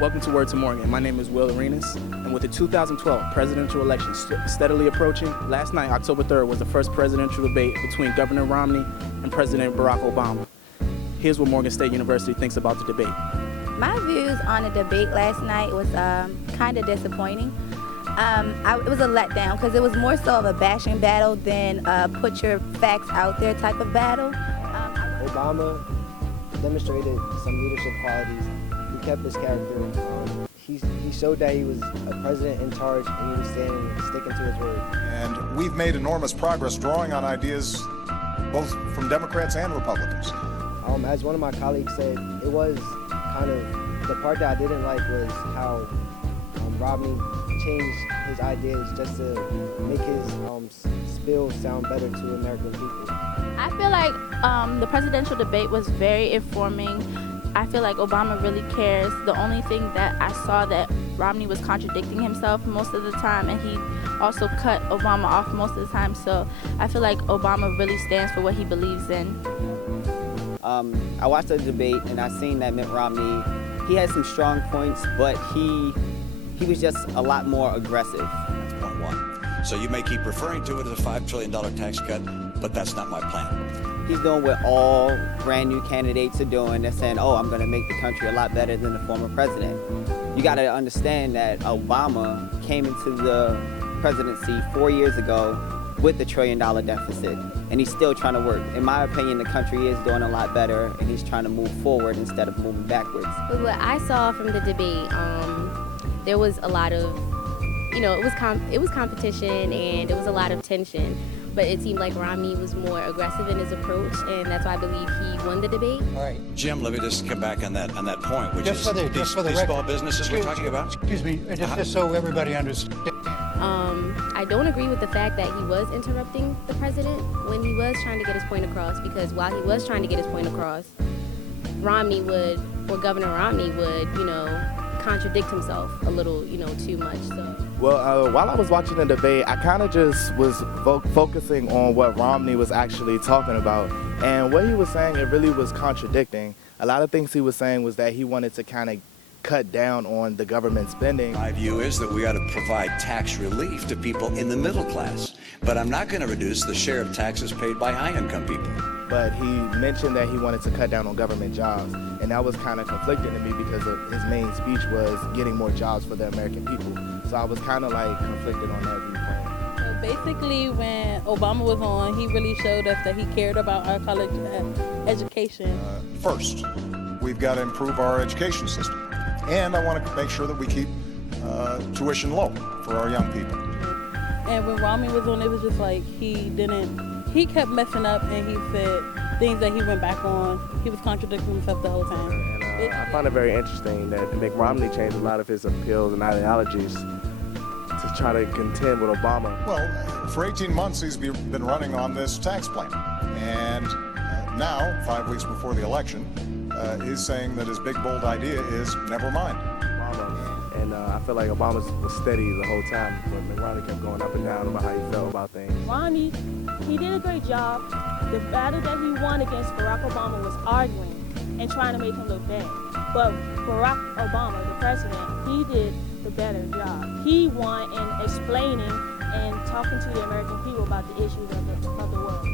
Welcome to Word to Morgan. My name is Will Arenas, and with the 2012 presidential election steadily approaching, last night, October 3rd, was the first presidential debate between Governor Romney and President Barack Obama. Here's what Morgan State University thinks about the debate. My views on the debate last night was kind of disappointing. It was a letdown because it was more so of a bashing battle than put your facts out there type of battle. Obama demonstrated some leadership qualities. He kept his character. He showed that he was a president in charge and he was sticking to his word. And we've made enormous progress drawing on ideas both from Democrats and Republicans. As one of my colleagues said, it was kind of, the part that I didn't like was how Romney changed his ideas just to make his spill sound better to American people. I feel like the presidential debate was very informing. I feel like Obama really cares. The only thing that I saw that Romney was contradicting himself most of the time, and he also cut Obama off most of the time. So I feel like Obama really stands for what he believes in. I watched the debate and I seen that Mitt Romney, he had some strong points, but he was just a lot more aggressive. That's point one. So you may keep referring to it as a $5 trillion tax cut, but that's not my plan. He's doing what all brand new candidates are doing. They're saying, oh, I'm gonna make the country a lot better than the former president. You gotta understand that Obama came into the presidency 4 years ago with the $1 trillion deficit, and he's still trying to work. In my opinion, the country is doing a lot better, and he's trying to move forward instead of moving backwards. But what I saw from the debate, there was a lot of, it was competition and there was a lot of tension. But it seemed like Romney was more aggressive in his approach, and that's why I believe he won the debate. All right, Jim, let me just come back on that point, which just is these small businesses we're talking about. Excuse me, just so everybody understands. I don't agree with the fact that he was interrupting the president when he was trying to get his point across, because while he was trying to get his point across, Governor Romney would, contradict himself a little, too much. So. Well, while I was watching the debate, I kind of just was focusing on what Romney was actually talking about. And what he was saying, it really was contradicting. A lot of things he was saying was that he wanted to kind of cut down on the government spending. My view is that we ought to provide tax relief to people in the middle class. But I'm not going to reduce the share of taxes paid by high-income people. But he mentioned that he wanted to cut down on government jobs. And that was kind of conflicting to me because of his main speech was getting more jobs for the American people. So I was kind of like conflicted on that viewpoint. So basically, when Obama was on, he really showed us that he cared about our college education. First, we've got to improve our education system. And I want to make sure that we keep tuition low for our young people. And when Romney was on, it was just like he kept messing up, and he said things that he went back on. He was contradicting himself the whole time. And I find it very interesting that Mitt Romney changed a lot of his appeals and ideologies to try to contend with Obama. Well, for 18 months he's been running on this tax plan. And now, 5 weeks before the election, he's saying that his big, bold idea is never mind. And I feel like Obama was steady the whole time, but Mitt Romney kept going up and down about how he felt about things. Romney, he did a great job. The battle that he won against Barack Obama was arguing and trying to make him look bad. But Barack Obama, the president, he did the better job. He won in explaining and talking to the American people about the issues of the world.